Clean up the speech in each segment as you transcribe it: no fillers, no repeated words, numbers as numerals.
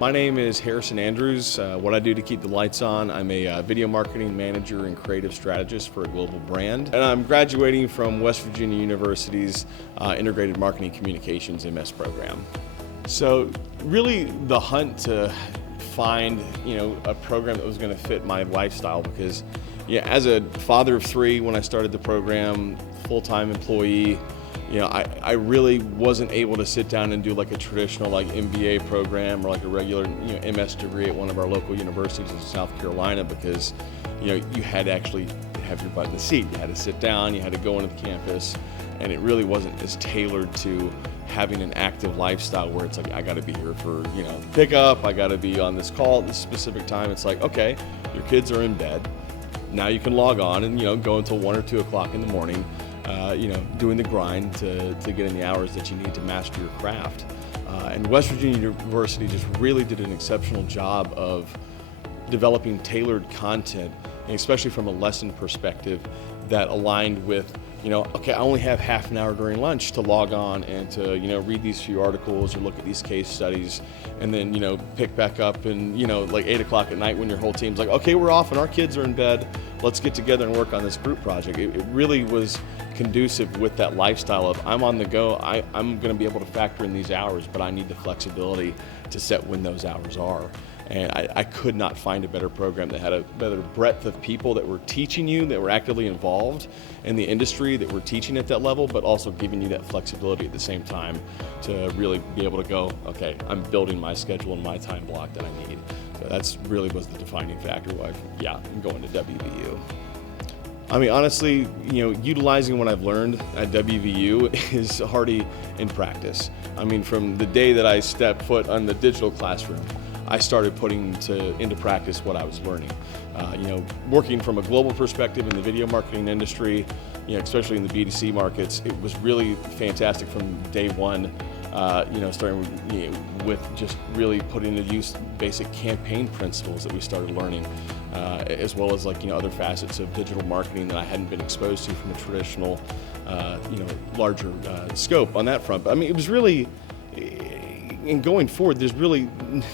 My name is Harrison Andrews. What I do to keep the lights on, I'm a video marketing manager and creative strategist for a global brand. And I'm graduating from West Virginia University's Integrated Marketing Communications MS program. So really the hunt to find a program that was going to fit my lifestyle, because as a father of three when I started the program, full-time employee, I really wasn't able to sit down and do like a traditional MBA program or like a regular MS degree at one of our local universities in South Carolina, because you had to actually have your butt in the seat. You had to sit down, you had to go into the campus, and it really wasn't as tailored to having an active lifestyle where it's like, I got to be here for pickup, I got to be on this call at this specific time. It's like, okay, your kids are in bed, now you can log on and go until 1 or 2 o'clock in the morning. Doing the grind to get in the hours that you need to master your craft. And West Virginia University just really did an exceptional job of developing tailored content, and especially from a lesson perspective that aligned with, okay, I only have half an hour during lunch to log on and to, read these few articles or look at these case studies, and then, pick back up and, like 8 o'clock at night when your whole team's like, okay, we're off and our kids are in bed, let's get together and work on this group project. It really was conducive with that lifestyle of, I'm on the go, I'm going to be able to factor in these hours, but I need the flexibility to set when those hours are. And I could not find a better program that had a better breadth of people that were teaching you, that were actively involved in the industry, that were teaching at that level, but also giving you that flexibility at the same time to really be able to go, okay, I'm building my schedule and my time block that I need. So that's really was the defining factor why, I'm going to WVU. I mean, honestly, utilizing what I've learned at WVU is already in practice. I mean, from the day that I stepped foot on the digital classroom, I started putting into practice what I was learning. Working from a global perspective in the video marketing industry, especially in the B2C markets, it was really fantastic from day one. Starting with just really putting into use basic campaign principles that we started learning, as well as other facets of digital marketing that I hadn't been exposed to from a traditional, larger scope on that front. But I mean, it was really, and going forward, there's really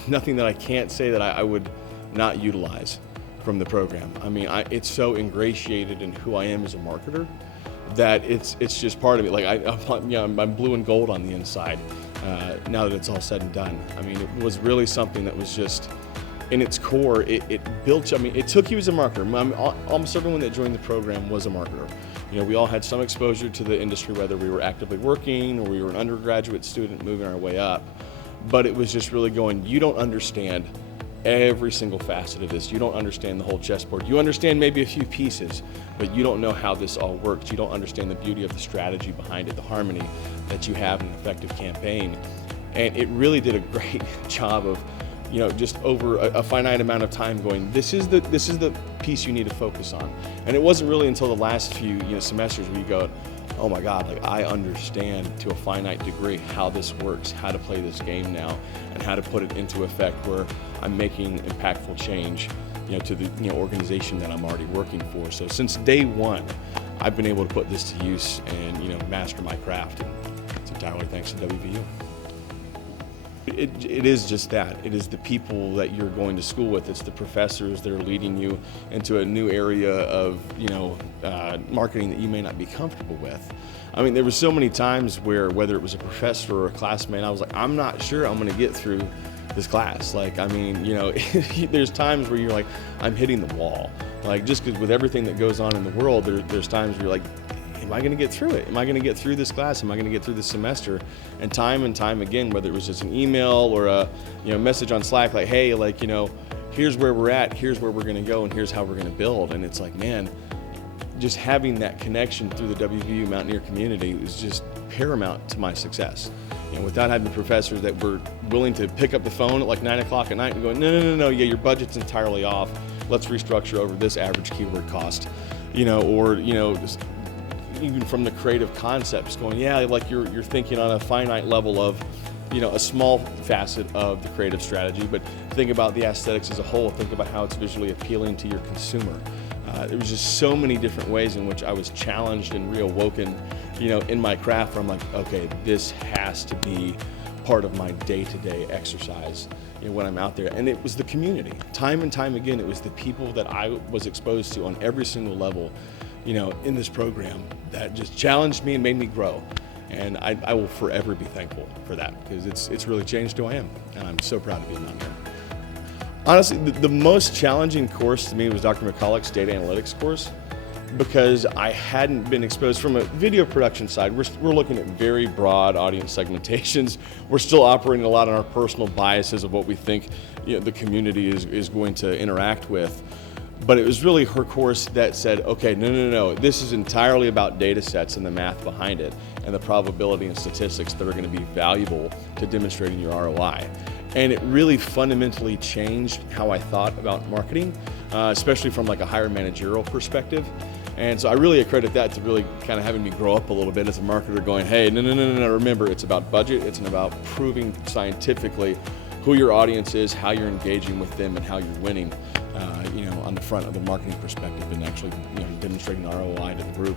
nothing that I can't say that I would not utilize from the program. I mean, it's so ingratiated in who I am as a marketer that it's just part of me. Like I'm blue and gold on the inside now that it's all said and done. I mean, it was really something that was just in its core. It built. I mean, it took you as a marketer. Almost everyone that joined the program was a marketer. We all had some exposure to the industry, whether we were actively working or we were an undergraduate student moving our way up. But it was just really going, you don't understand every single facet of this. You don't understand the whole chessboard. You understand maybe a few pieces, but you don't know how this all works. You don't understand the beauty of the strategy behind it, the harmony that you have in an effective campaign. And it really did a great job of, just over a finite amount of time going, this is the piece you need to focus on. And it wasn't really until the last few semesters where you go, oh my God, I understand to a finite degree how this works, how to play this game now, and how to put it into effect where I'm making impactful change, to the organization that I'm already working for. So since day one, I've been able to put this to use and master my craft. And it's entirely thanks to WVU. It is just that. It is the people that you're going to school with. It's the professors that are leading you into a new area of, marketing that you may not be comfortable with. I mean, there were so many times where, whether it was a professor or a classmate, I was like, I'm not sure I'm going to get through this class. There's times where you're like, I'm hitting the wall. Just because with everything that goes on in the world, there's times where you're like, am I going to get through it? Am I going to get through this class? Am I going to get through this semester? And time again, whether it was just an email or a message on Slack, like, hey, here's where we're at, here's where we're going to go, and here's how we're going to build. And it's like, man, just having that connection through the WVU Mountaineer community was just paramount to my success. Without having professors that were willing to pick up the phone at 9 o'clock at night and going, no, your budget's entirely off. Let's restructure over this average keyword cost, just even from the creative concepts going, you're thinking on a finite level of, a small facet of the creative strategy, but think about the aesthetics as a whole, think about how it's visually appealing to your consumer. There was just so many different ways in which I was challenged and reawoken, in my craft where I'm like, okay, this has to be part of my day-to-day exercise, when I'm out there. And it was the community. Time and time again, it was the people that I was exposed to on every single level, in this program that just challenged me and made me grow. And I will forever be thankful for that, because it's really changed who I am. And I'm so proud to be down here. Honestly, the most challenging course to me was Dr. McCulloch's data analytics course, because I hadn't been exposed from a video production side. We're looking at very broad audience segmentations. We're still operating a lot on our personal biases of what we think the community is going to interact with. But it was really her course that said, okay, no, this is entirely about data sets and the math behind it and the probability and statistics that are going to be valuable to demonstrating your ROI. And it really fundamentally changed how I thought about marketing, especially from like a higher managerial perspective. And so I really accredit that to really kind of having me grow up a little bit as a marketer, going, hey, no, remember, it's about budget, it's about proving scientifically who your audience is, how you're engaging with them, and how you're winning, on the front of the marketing perspective, and actually, demonstrating ROI to the group.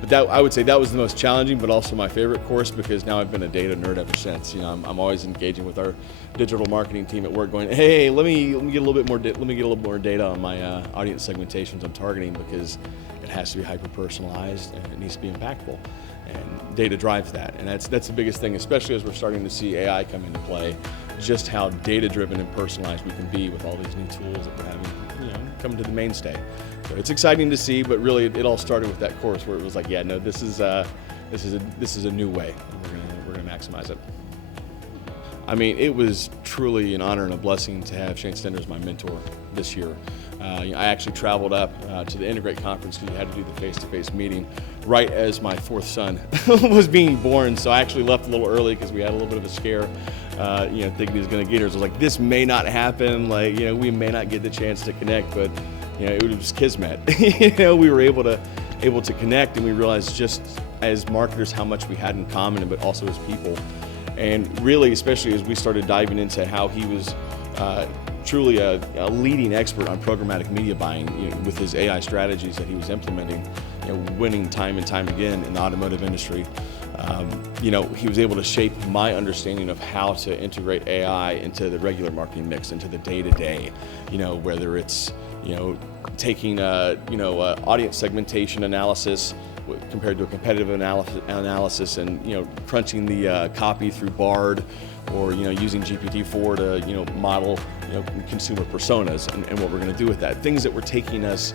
But that, I would say, that was the most challenging, but also my favorite course, because now I've been a data nerd ever since. I'm always engaging with our digital marketing team at work, going, hey, let me get a little bit more, data on my audience segmentations I'm targeting, because it has to be hyper personalized and it needs to be impactful. And data drives that, and that's the biggest thing, especially as we're starting to see AI come into play. Just how data-driven and personalized we can be with all these new tools that we're having, come to the mainstay. So it's exciting to see, but really it all started with that course where it was like, yeah, no, this is a new way, and we're gonna maximize it. I mean, it was truly an honor and a blessing to have Shane Stender as my mentor this year. I actually traveled up to the Integrate conference, because you had to do the face-to-face meeting right as my fourth son was being born. So I actually left a little early because we had a little bit of a scare, thinking he was going to get here. So I was like, this may not happen. We may not get the chance to connect, but it was kismet. We were able to connect, and we realized, just as marketers, how much we had in common, but also as people. And really, especially as we started diving into how he was truly a leading expert on programmatic media buying, with his AI strategies that he was implementing, winning time and time again in the automotive industry. He was able to shape my understanding of how to integrate AI into the regular marketing mix, into the day-to-day, whether it's, taking, audience segmentation analysis compared to a competitive analysis, and crunching the copy through Bard, or using GPT-4 to model consumer personas, and what we're going to do with that. Things that were taking us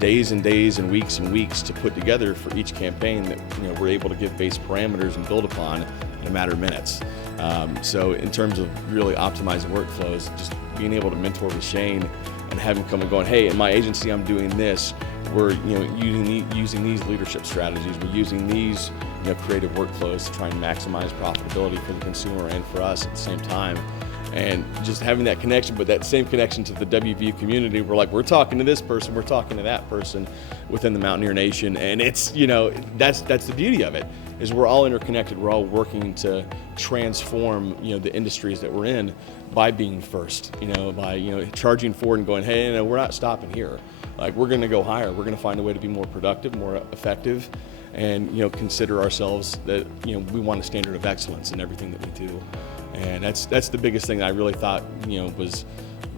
days and days and weeks to put together for each campaign, that we're able to give base parameters and build upon in a matter of minutes. So in terms of really optimizing workflows, just being able to mentor with Shane and have him come and going, hey, in my agency I'm doing this. We're using these leadership strategies. We're using these creative workflows to try and maximize profitability for the consumer and for us at the same time. And just having that connection, but that same connection to the WVU community, we're talking to this person, we're talking to that person within the Mountaineer Nation, and it's that's the beauty of it, is we're all interconnected. We're all working to transform the industries that we're in by being first, by charging forward and going, hey, we're not stopping here. We're going to go higher. We're going to find a way to be more productive, more effective, and consider ourselves that we want a standard of excellence in everything that we do. And that's the biggest thing that I really thought was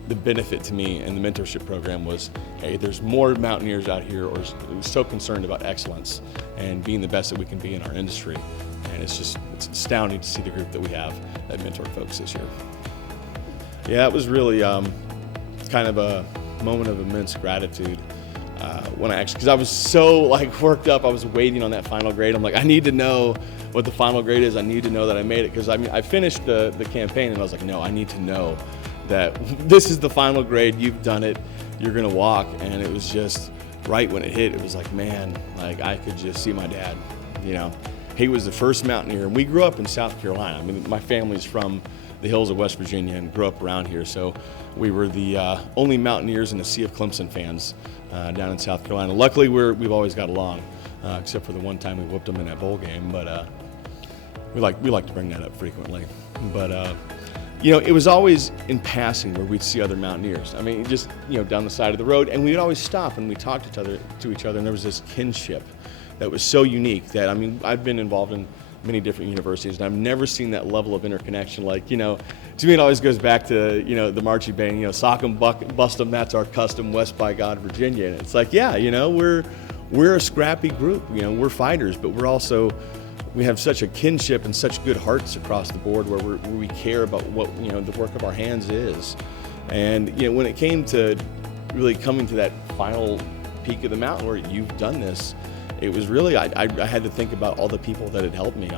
the benefit to me in the mentorship program was, hey, there's more mountaineers out here or so concerned about excellence and being the best that we can be in our industry. And it's astounding to see the group that we have that mentored folks this year. Yeah, it was really kind of a moment of immense gratitude when because I was so worked up. I was waiting on that final grade. I'm like, I need to know what the final grade is. I need to know that I made it, because I finished the campaign, and I was like, no, I need to know that this is the final grade. You've done it. You're gonna walk. And it was just right when it hit. It was like, man, I could just see my dad. He was the first Mountaineer, and we grew up in South Carolina. I mean, my family's from the hills of West Virginia and grew up around here, so we were the only Mountaineers in a sea of Clemson fans down in South Carolina. Luckily, we've always got along, except for the one time we whooped them in that bowl game. But we like to bring that up frequently. But it was always in passing where we'd see other Mountaineers. I mean, just down the side of the road, and we'd always stop and we talked to each other, and there was this kinship that was so unique that, I've been involved in many different universities, and I've never seen that level of interconnection. Like, to me it always goes back to, the marching band, sock 'em, bust 'em, that's our custom, West by God, Virginia. And it's like, yeah, we're a scrappy group, we're fighters, but we have such a kinship and such good hearts across the board where we care about what, the work of our hands is. And, when it came to really coming to that final peak of the mountain where you've done this, it was really, I had to think about all the people that had helped me.